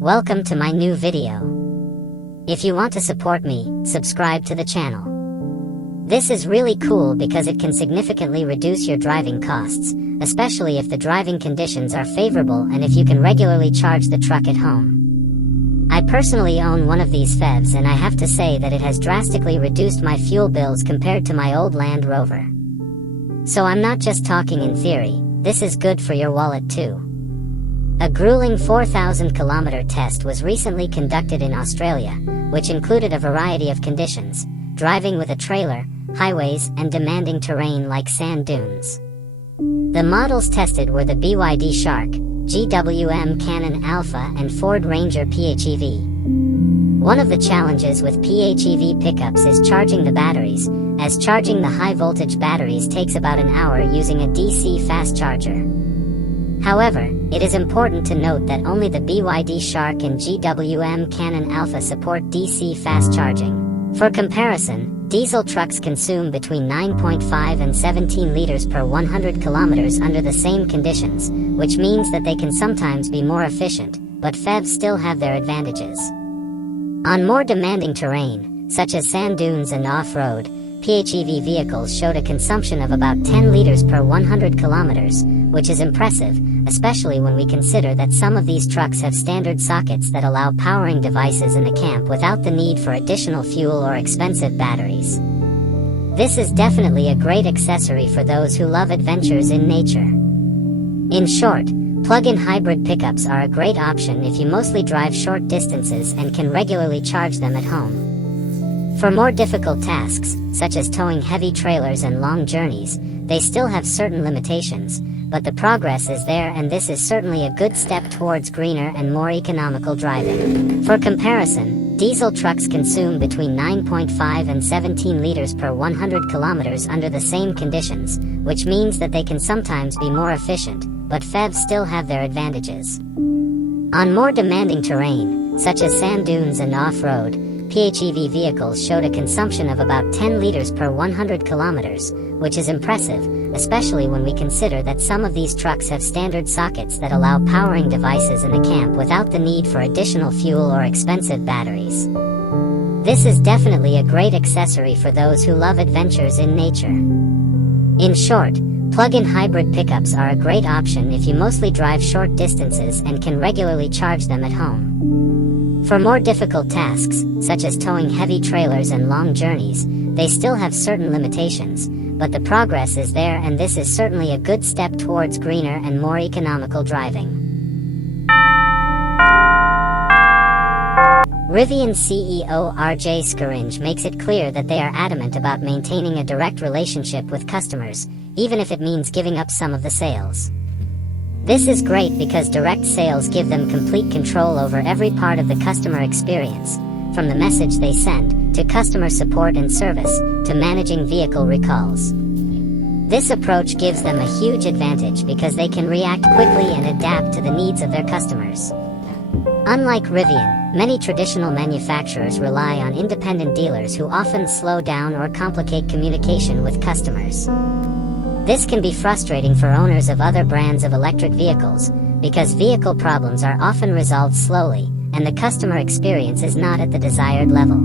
Welcome to my new video. If you want to support me, subscribe to the channel. This is really cool because it can significantly reduce your driving costs, especially if the driving conditions are favorable and if you can regularly charge the truck at home. I personally own one of these PHEVs and I have to say that it has drastically reduced my fuel bills compared to my old Land Rover. So I'm not just talking in theory, this is good for your wallet too. A grueling 4,000-kilometer test was recently conducted in Australia, which included a variety of conditions, driving with a trailer, highways, and demanding terrain like sand dunes. The models tested were the BYD Shark, GWM Cannon Alpha, and Ford Ranger PHEV. One of the challenges with PHEV pickups is charging the batteries, as charging the high-voltage batteries takes about an hour using a DC fast charger. However, it is important to note that only the BYD Shark and GWM Cannon Alpha support DC fast charging. For comparison, diesel trucks consume between 9.5 and 17 liters per 100 kilometers under the same conditions, which means that they can sometimes be more efficient, but PHEVs still have their advantages. On more demanding terrain, such as sand dunes and off-road, PHEV vehicles showed a consumption of about 10 liters per 100 kilometers, which is impressive, especially when we consider that some of these trucks have standard sockets that allow powering devices in the camp without the need for additional fuel or expensive batteries. This is definitely a great accessory for those who love adventures in nature. In short, plug-in hybrid pickups are a great option if you mostly drive short distances and can regularly charge them at home. For more difficult tasks, such as towing heavy trailers and long journeys, they still have certain limitations, but the progress is there and this is certainly a good step towards greener and more economical driving. For comparison, diesel trucks consume between 9.5 and 17 liters per 100 kilometers under the same conditions, which means that they can sometimes be more efficient, but PHEVs still have their advantages. On more demanding terrain, such as sand dunes and off-road, PHEV vehicles showed a consumption of about 10 liters per 100 kilometers, which is impressive, especially when we consider that some of these trucks have standard sockets that allow powering devices in the camp without the need for additional fuel or expensive batteries. This is definitely a great accessory for those who love adventures in nature. In short, plug-in hybrid pickups are a great option if you mostly drive short distances and can regularly charge them at home. For more difficult tasks, such as towing heavy trailers and long journeys, they still have certain limitations, but the progress is there and this is certainly a good step towards greener and more economical driving. Rivian CEO RJ Scaringe makes it clear that they are adamant about maintaining a direct relationship with customers, even if it means giving up some of the sales. This is great because direct sales give them complete control over every part of the customer experience, from the message they send, to customer support and service, to managing vehicle recalls. This approach gives them a huge advantage because they can react quickly and adapt to the needs of their customers. Unlike Rivian, many traditional manufacturers rely on independent dealers who often slow down or complicate communication with customers. This can be frustrating for owners of other brands of electric vehicles, because vehicle problems are often resolved slowly, and the customer experience is not at the desired level.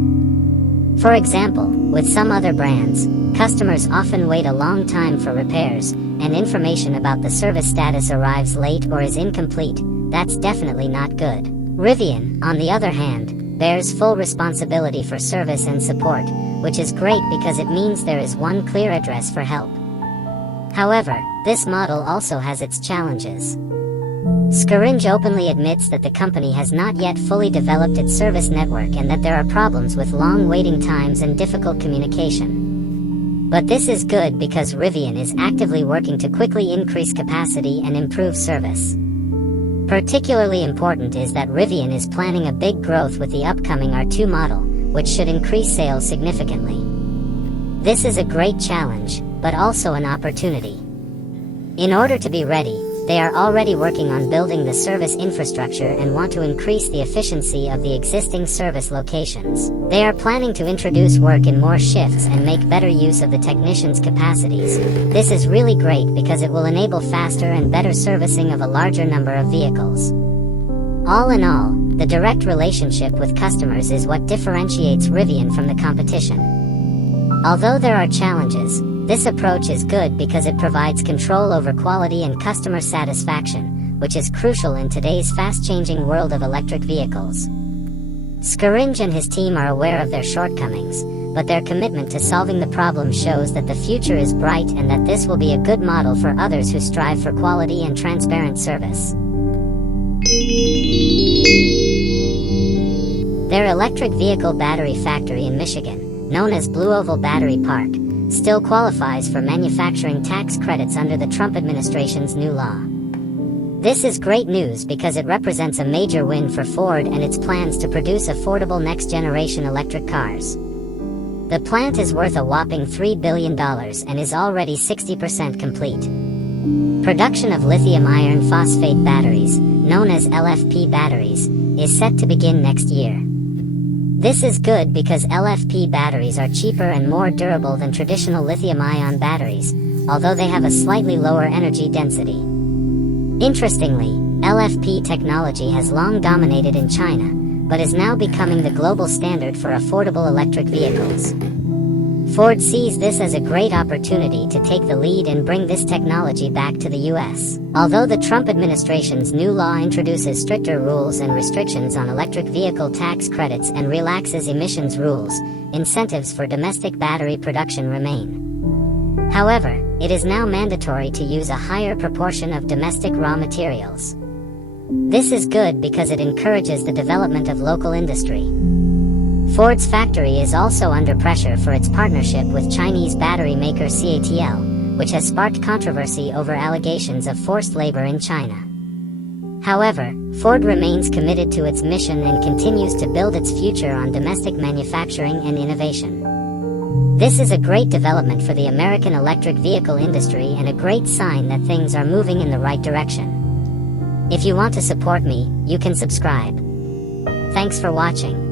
For example, with some other brands, customers often wait a long time for repairs, and information about the service status arrives late or is incomplete. That's definitely not good. Rivian, on the other hand, bears full responsibility for service and support, which is great because it means there is one clear address for help. However, this model also has its challenges. Scaringe openly admits that the company has not yet fully developed its service network and that there are problems with long waiting times and difficult communication. But this is good because Rivian is actively working to quickly increase capacity and improve service. Particularly important is that Rivian is planning a big growth with the upcoming R2 model, which should increase sales significantly. This is a great challenge, but also an opportunity. In order to be ready, they are already working on building the service infrastructure and want to increase the efficiency of the existing service locations. They are planning to introduce work in more shifts and make better use of the technicians' capacities. This is really great because it will enable faster and better servicing of a larger number of vehicles. All in all, The direct relationship with customers is what differentiates Rivian from the competition. Although there are challenges, this approach is good because it provides control over quality and customer satisfaction, which is crucial in today's fast-changing world of electric vehicles. Scaringe and his team are aware of their shortcomings, but their commitment to solving the problem shows that the future is bright and that this will be a good model for others who strive for quality and transparent service. Their electric vehicle battery factory in Michigan, known as BlueOval Battery Park, still qualifies for manufacturing tax credits under the Trump administration's new law. This is great news because it represents a major win for Ford and its plans to produce affordable next-generation electric cars. The plant is worth a whopping $3 billion and is already 60% complete. Production of lithium iron phosphate batteries, known as LFP batteries, is set to begin next year. This is good because LFP batteries are cheaper and more durable than traditional lithium-ion batteries, although they have a slightly lower energy density. Interestingly, LFP technology has long dominated in China, but is now becoming the global standard for affordable electric vehicles. Ford sees this as a great opportunity to take the lead and bring this technology back to the US. Although the Trump administration's new law introduces stricter rules and restrictions on electric vehicle tax credits and relaxes emissions rules, incentives for domestic battery production remain. However, it is now mandatory to use a higher proportion of domestic raw materials. This is good because it encourages the development of local industry. Ford's factory is also under pressure for its partnership with Chinese battery maker CATL, which has sparked controversy over allegations of forced labor in China. However, Ford remains committed to its mission and continues to build its future on domestic manufacturing and innovation. This is a great development for the American electric vehicle industry and a great sign that things are moving in the right direction. If you want to support me, you can subscribe. Thanks for watching.